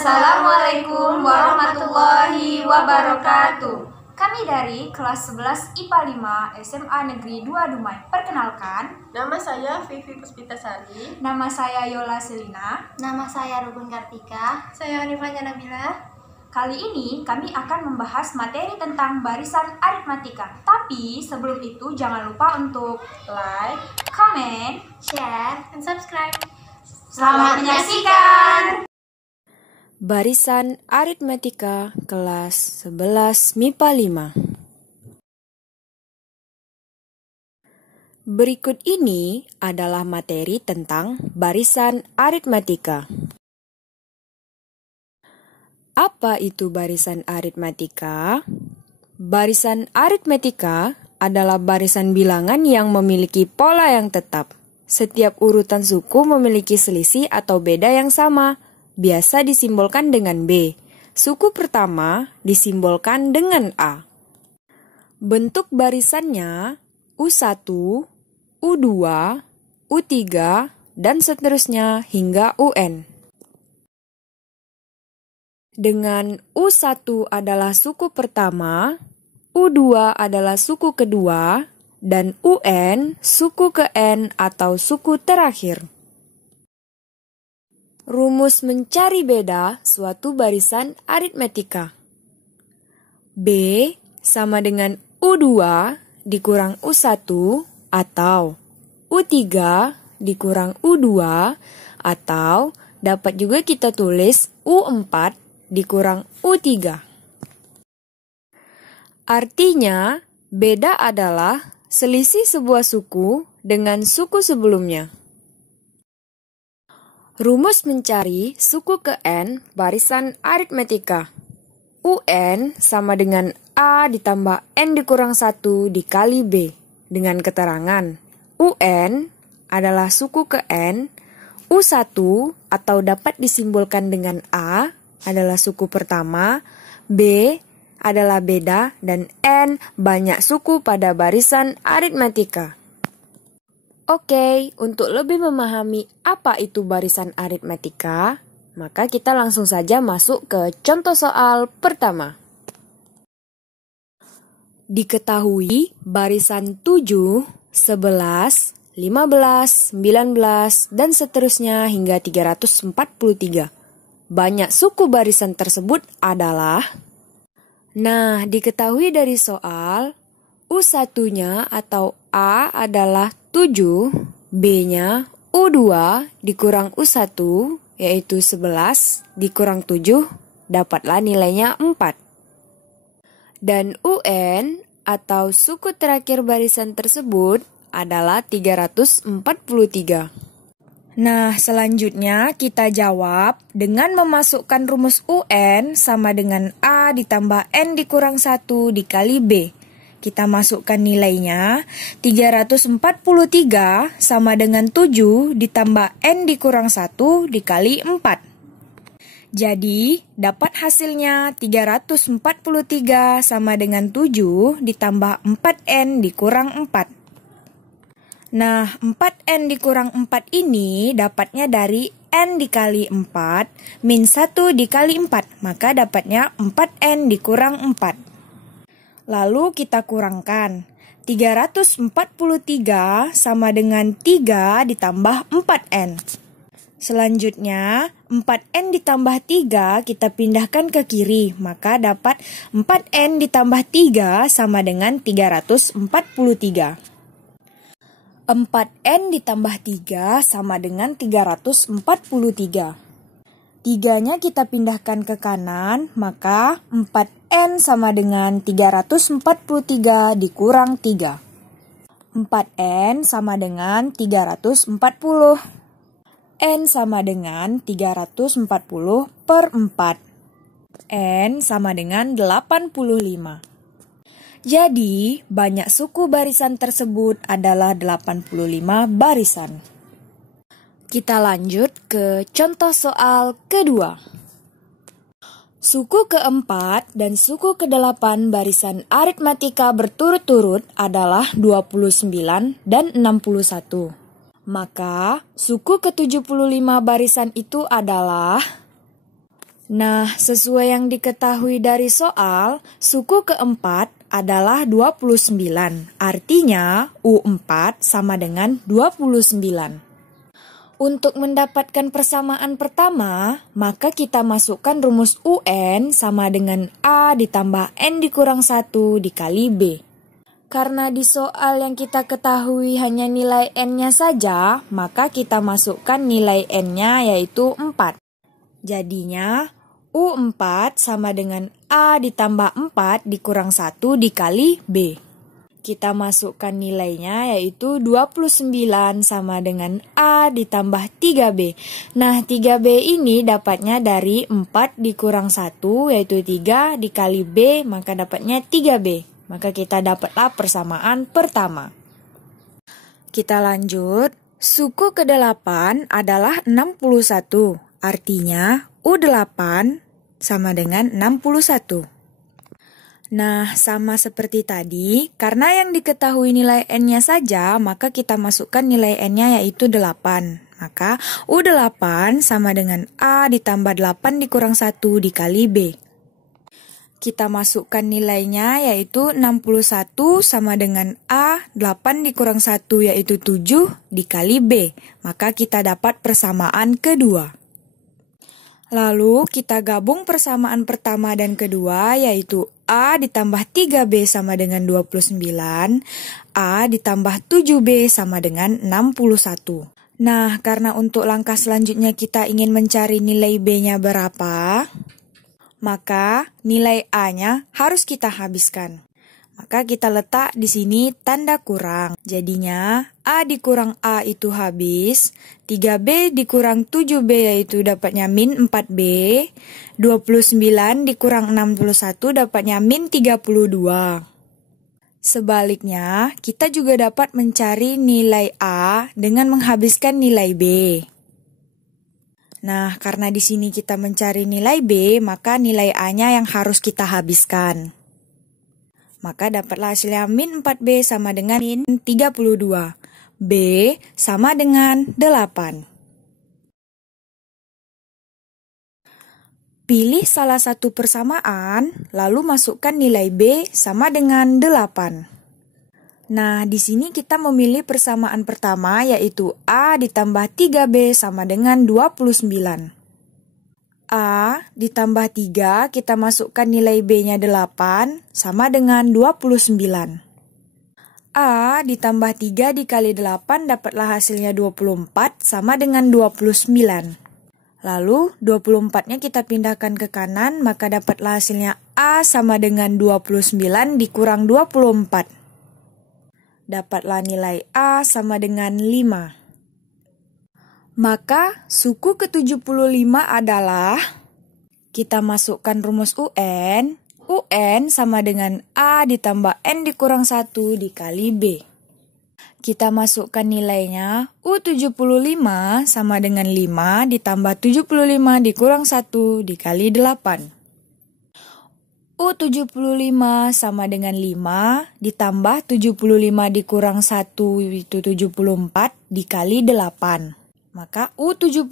Assalamualaikum warahmatullahi wabarakatuh. Kami dari kelas 11 IPA 5 SMA Negeri 2 Dumai. Perkenalkan, nama saya Vivi Puspitasari. nama saya Yola Selina. Nama saya Rukun Kartika. Saya Nifanya Nabila. Kali ini kami akan membahas materi tentang barisan aritmatika. Tapi sebelum itu jangan lupa untuk like, comment, Share, Dan subscribe. Selamat menyaksikan. Barisan aritmatika kelas 11 MIPA 5. Berikut ini adalah materi tentang barisan aritmatika. Apa itu barisan aritmatika? Barisan aritmatika adalah barisan bilangan yang memiliki pola yang tetap. Setiap urutan suku memiliki selisih atau beda yang sama. Biasa disimbolkan dengan B. Suku pertama disimbolkan dengan A. Bentuk barisannya U1, U2, U3, dan seterusnya hingga UN. Dengan U1 adalah suku pertama, U2 adalah suku kedua, dan UN suku ke N atau suku terakhir. Rumus mencari beda suatu barisan aritmatika. B sama dengan U2 dikurang U1 atau U3 dikurang U2 atau dapat juga kita tulis U4 dikurang U3. Artinya, beda adalah selisih sebuah suku dengan suku sebelumnya. Rumus mencari suku ke N barisan aritmatika. UN sama dengan A ditambah N dikurang 1 dikali B. Dengan keterangan, UN adalah suku ke N, U1 atau dapat disimbolkan dengan A adalah suku pertama, B adalah beda, dan N banyak suku pada barisan aritmatika. Oke, untuk lebih memahami apa itu barisan aritmatika, maka kita langsung saja masuk ke contoh soal pertama. Diketahui barisan 7, 11, 15, 19, dan seterusnya hingga 343. Banyak suku barisan tersebut adalah... Nah, diketahui dari soal, U1-nya atau A adalah 7, B-nya U2 dikurang U1, yaitu 11, dikurang 7, dapatlah nilainya 4. Dan UN atau suku terakhir barisan tersebut adalah 343. Nah, selanjutnya kita jawab dengan memasukkan rumus UN sama dengan A ditambah N dikurang 1 dikali B. Kita masukkan nilainya, 343 sama dengan 7 ditambah N dikurang 1 dikali 4. Jadi, dapat hasilnya 343 sama dengan 7 ditambah 4N dikurang 4. Nah, 4N dikurang 4 ini dapatnya dari N dikali 4 min 1 dikali 4. Maka dapatnya 4N dikurang 4. Lalu kita kurangkan. 343 sama dengan 3 ditambah 4N. Selanjutnya, 4N ditambah 3 kita pindahkan ke kiri. Maka dapat 4N ditambah 3 sama dengan 343. 4N ditambah 3 sama dengan 343. 3-nya kita pindahkan ke kanan, maka 4N sama dengan 343 dikurang 3. 4N sama dengan 340. N sama dengan 340 per 4. N sama dengan 85. Jadi, banyak suku barisan tersebut adalah 85 barisan. Kita lanjut ke contoh soal kedua. Suku keempat dan suku ke-8 barisan aritmatika berturut-turut adalah 29 dan 61. Maka, suku ke-75 barisan itu adalah Nah, sesuai yang diketahui dari soal, suku keempat adalah 29. Artinya, U4 sama dengan 29. Untuk mendapatkan persamaan pertama, maka kita masukkan rumus UN sama dengan A ditambah N dikurang 1 dikali B. Karena di soal yang kita ketahui hanya nilai N-nya saja, maka kita masukkan nilai N-nya yaitu 4. Jadinya, U4 sama dengan A ditambah 4 dikurang 1 dikali B. Kita masukkan nilainya yaitu 29 sama dengan A ditambah 3B. Nah, 3B ini dapatnya dari 4 dikurang 1 yaitu 3 dikali B, maka dapatnya 3B. Maka kita dapatlah persamaan pertama. Kita lanjut. Suku ke-8 adalah 61. Artinya U8 sama dengan 61. Nah, sama seperti tadi, karena yang diketahui nilai N-nya saja, maka kita masukkan nilai N-nya yaitu 8. Maka U8 sama dengan A ditambah 8 dikurang 1 dikali B. Kita masukkan nilainya yaitu 61 sama dengan A 8 dikurang 1 yaitu 7 dikali B. Maka kita dapat persamaan kedua. Lalu kita gabung persamaan pertama dan kedua yaitu A ditambah 3B sama dengan 29, A ditambah 7B sama dengan 61. Nah, karena untuk langkah selanjutnya kita ingin mencari nilai B-nya berapa, maka nilai A-nya harus kita habiskan. Maka kita letak di sini tanda kurang. Jadinya A dikurang A itu habis, 3B dikurang 7B yaitu dapatnya min 4B, 29 dikurang 61 dapatnya min 32. Sebaliknya, kita juga dapat mencari nilai A dengan menghabiskan nilai B. Nah, karena di sini kita mencari nilai B, maka nilai A-nya yang harus kita habiskan. Maka dapatlah hasilnya min 4B sama dengan min 32. B sama dengan 8. Pilih salah satu persamaan, lalu masukkan nilai B sama dengan 8. Nah, di sini kita memilih persamaan pertama yaitu A ditambah 3B sama dengan 29. A ditambah 3, kita masukkan nilai B-nya 8 sama dengan 29. A ditambah 3 dikali 8 dapatlah hasilnya 24 sama dengan 29. Lalu 24-nya kita pindahkan ke kanan, maka dapatlah hasilnya A sama dengan 29 dikurang 24. Dapatlah nilai A sama dengan 5. Maka suku ke-75 adalah, kita masukkan rumus UN, UN sama dengan A ditambah N dikurang 1 dikali B. Kita masukkan nilainya, U75 sama dengan 5 ditambah 75 dikurang 1 dikali 8. U75 sama dengan 5 ditambah 75 dikurang 1 itu 74 dikali 8. Maka U75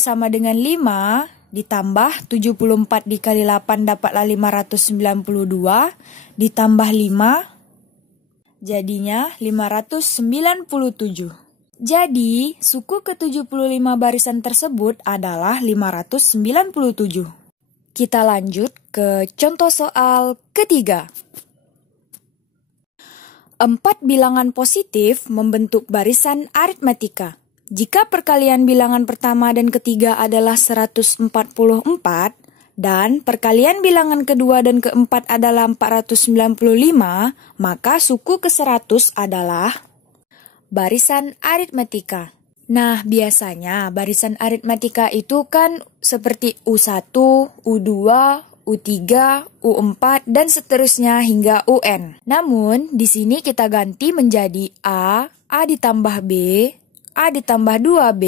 sama dengan 5 ditambah 74 dikali 8 dapatlah 592 ditambah 5 jadinya 597. Jadi suku ke-75 barisan tersebut adalah 597. Kita lanjut ke contoh soal ketiga. 4 bilangan positif membentuk barisan aritmatika. Jika perkalian bilangan pertama dan ketiga adalah 144 dan perkalian bilangan kedua dan keempat adalah 495, maka suku ke-100 adalah barisan aritmatika. Nah, biasanya barisan aritmatika itu kan seperti U1, U2, U3, U4, dan seterusnya hingga UN. Namun, di sini kita ganti menjadi A ditambah B, A ditambah 2B,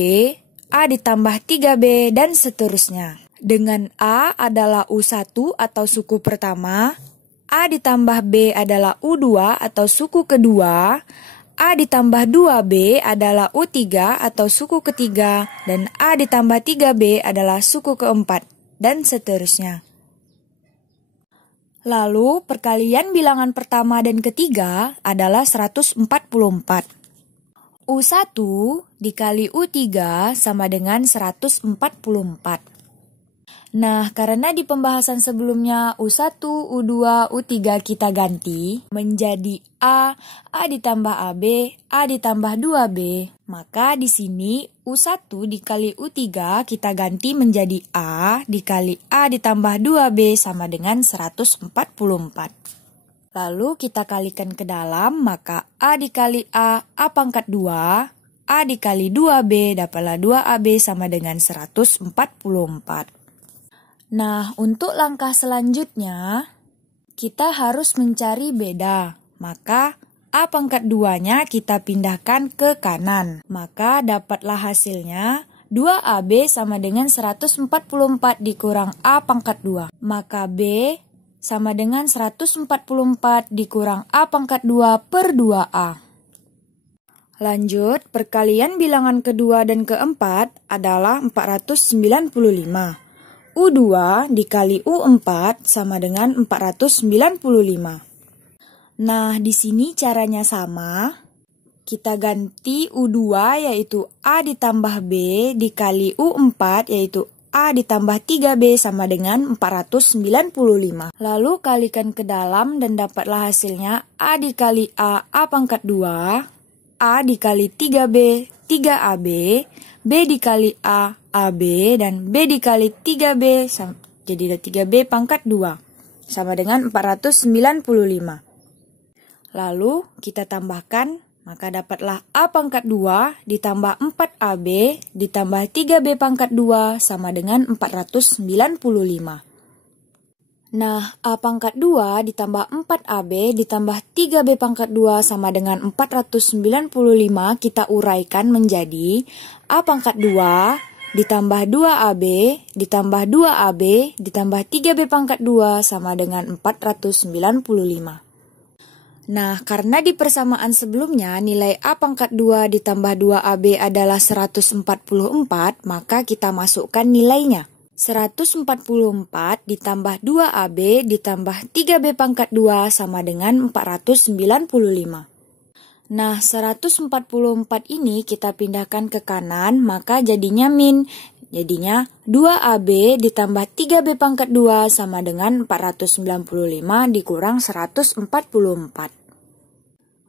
A ditambah 3B, dan seterusnya. Dengan A adalah U1 atau suku pertama, A ditambah B adalah U2 atau suku kedua, A ditambah 2B adalah U3 atau suku ketiga, dan A ditambah 3B adalah suku keempat. dan seterusnya. Lalu, perkalian bilangan pertama dan ketiga adalah 144. U1 dikali U3 sama dengan 144. Nah, karena di pembahasan sebelumnya U1, U2, U3 kita ganti menjadi A ditambah AB, A ditambah 2B. Maka di sini U1 dikali U3 kita ganti menjadi A dikali A ditambah 2B sama dengan 144. Lalu kita kalikan ke dalam, maka A dikali A pangkat 2, A dikali 2B dapatlah 2AB sama dengan 144. Nah, untuk langkah selanjutnya, kita harus mencari beda. Maka, A pangkat 2-nya kita pindahkan ke kanan. Maka, dapatlah hasilnya 2AB sama dengan 144 dikurang A pangkat 2. Maka, B sama dengan 144 dikurang A pangkat 2 per 2A. Lanjut, perkalian bilangan kedua dan keempat adalah 495. U2 dikali U4 sama dengan 495. Nah, di sini caranya sama. Kita ganti U2 yaitu A ditambah B dikali U4 yaitu A ditambah 3B sama dengan 495. Lalu kalikan ke dalam dan dapatlah hasilnya A dikali A pangkat 2, A dikali 3B, 3AB, B dikali A, AB, dan B dikali 3B, jadi 3B pangkat 2, sama dengan 495. Lalu kita tambahkan, maka dapatlah A pangkat 2 ditambah 4AB ditambah 3B pangkat 2 sama dengan 495. Nah, A pangkat 2 ditambah 4AB ditambah 3B pangkat 2 sama dengan 495 kita uraikan menjadi A pangkat 2 ditambah 2AB ditambah 2AB ditambah 3B pangkat 2 sama dengan 495. Nah, karena di persamaan sebelumnya nilai A pangkat 2 ditambah 2AB adalah 144, maka kita masukkan nilainya. 144 ditambah 2AB ditambah 3B pangkat 2 sama dengan 495. Nah, 144 ini kita pindahkan ke kanan, maka jadinya min. Jadinya 2AB ditambah 3B pangkat 2 sama dengan 495 dikurang 144.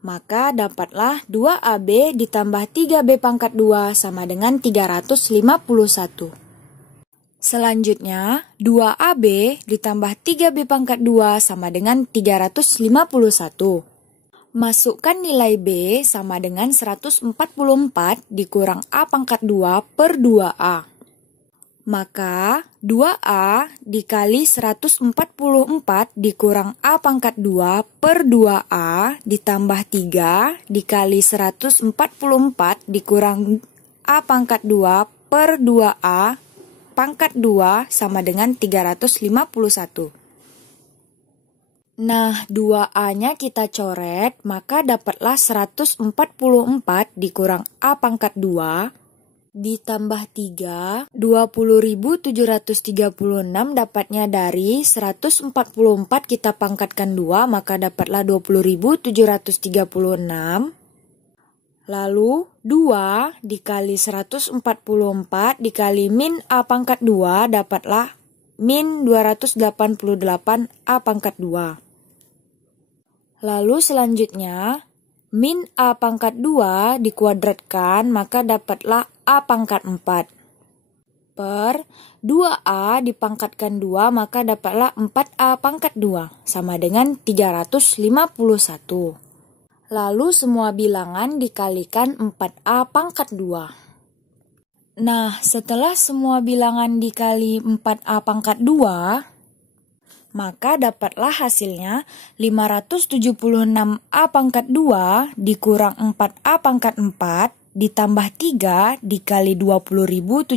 Maka dapatlah 2AB ditambah 3B pangkat 2 sama dengan 351. Selanjutnya, 2AB ditambah 3B pangkat 2 sama dengan 351. Masukkan nilai B sama dengan 144 dikurang A pangkat 2 per 2A. Maka, 2A dikali 144 dikurang A pangkat 2 per 2A ditambah 3 dikali 144 dikurang A pangkat 2 per 2A pangkat 2 sama dengan 351. Nah, 2A-nya kita coret, maka dapatlah 144 dikurang A pangkat 2 ditambah 3, 20.736 dapatnya dari 144 kita pangkatkan 2, maka dapatlah 20.736. Lalu 2 dikali 144 dikali min A pangkat 2 dapatlah min 288 A pangkat 2. Lalu selanjutnya min A pangkat 2 dikuadratkan maka dapatlah A pangkat 4. Per 2A dipangkatkan 2 maka dapatlah 4A pangkat 2 sama dengan 351. Lalu semua bilangan dikalikan 4A pangkat 2. Nah, setelah semua bilangan dikali 4A pangkat 2, maka dapatlah hasilnya 576A pangkat 2 dikurang 4A pangkat 4 ditambah 3 dikali 20.736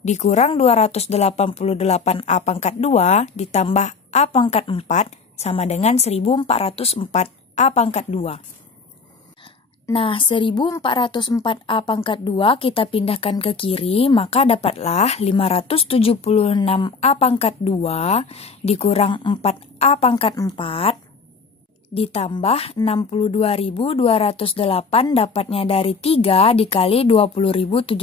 dikurang 288A pangkat 2 ditambah A pangkat 4 sama dengan 1404 A pangkat 2. Nah, 1404A pangkat 2 kita pindahkan ke kiri, maka dapatlah 576A pangkat 2 dikurang 4A pangkat 4 ditambah 62.208 dapatnya dari 3 dikali 20.736,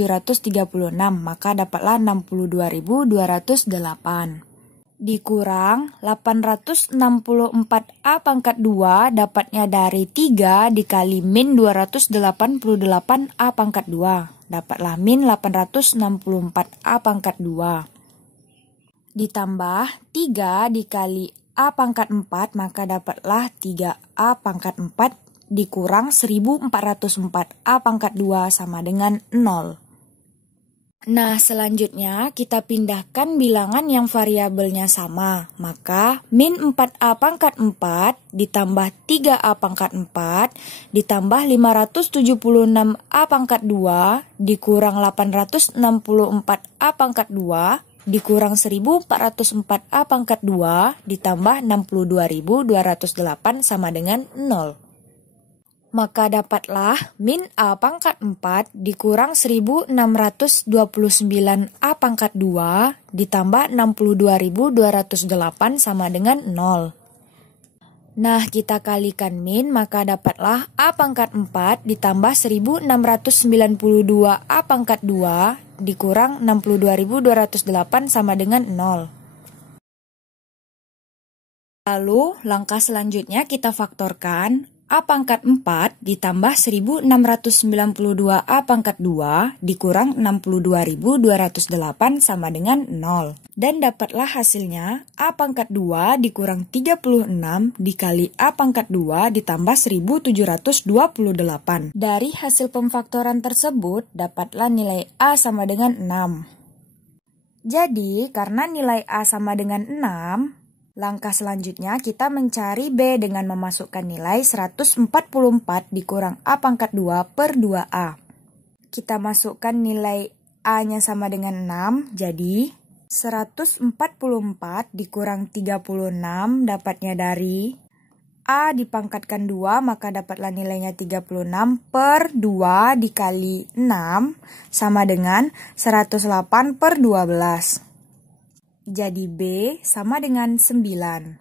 maka dapatlah 62.208. Dikurang 864A pangkat 2 dapatnya dari 3 dikali min 288A pangkat 2. Dapatlah min 864A pangkat 2. Ditambah 3 dikali A pangkat 4, maka dapatlah 3A pangkat 4 dikurang 1404A pangkat 2 sama dengan 0. Nah, selanjutnya kita pindahkan bilangan yang variabelnya sama. Maka min 4A pangkat 4 ditambah 3A pangkat 4 ditambah 576A pangkat 2 dikurang 864A pangkat 2 dikurang 1404A pangkat 2 ditambah 62.208 sama dengan 0. Maka dapatlah min A pangkat 4 dikurang 1629A pangkat 2 ditambah 62.208 sama dengan 0. Nah, kita kalikan min, maka dapatlah A pangkat 4 ditambah 1692A pangkat 2 dikurang 62.208 sama dengan 0. Lalu, langkah selanjutnya kita faktorkan A pangkat 4 ditambah 1692A pangkat 2 dikurang 62.208 sama dengan 0. Dan dapatlah hasilnya A pangkat 2 dikurang 36 dikali A pangkat 2 ditambah 1728. Dari hasil pemfaktoran tersebut, dapatlah nilai A sama dengan 6. Jadi, karena nilai A sama dengan 6, langkah selanjutnya kita mencari B dengan memasukkan nilai 144 dikurang A pangkat 2 per 2A. Kita masukkan nilai A-nya sama dengan 6, jadi 144 dikurang 36 dapatnya dari A dipangkatkan 2, maka dapatlah nilainya 36 per 2 dikali 6 sama dengan 108 per 12. Jadi B sama dengan 9.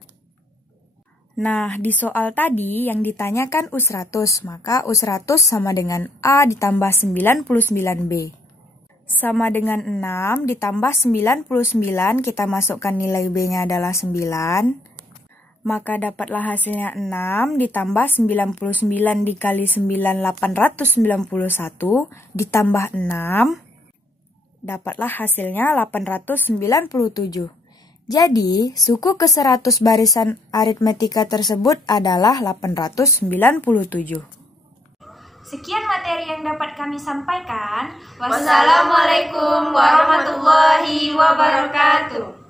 Nah, di soal tadi yang ditanyakan U100, maka U100 sama dengan A ditambah 99B. Sama dengan 6 ditambah 99, kita masukkan nilai B-nya adalah 9. Maka dapatlah hasilnya 6 ditambah 99 dikali 9, 891 ditambah 6. Dapatlah hasilnya 897. Jadi, suku ke-100 barisan aritmetika tersebut adalah 897. Sekian materi yang dapat kami sampaikan. Wassalamualaikum warahmatullahi wabarakatuh.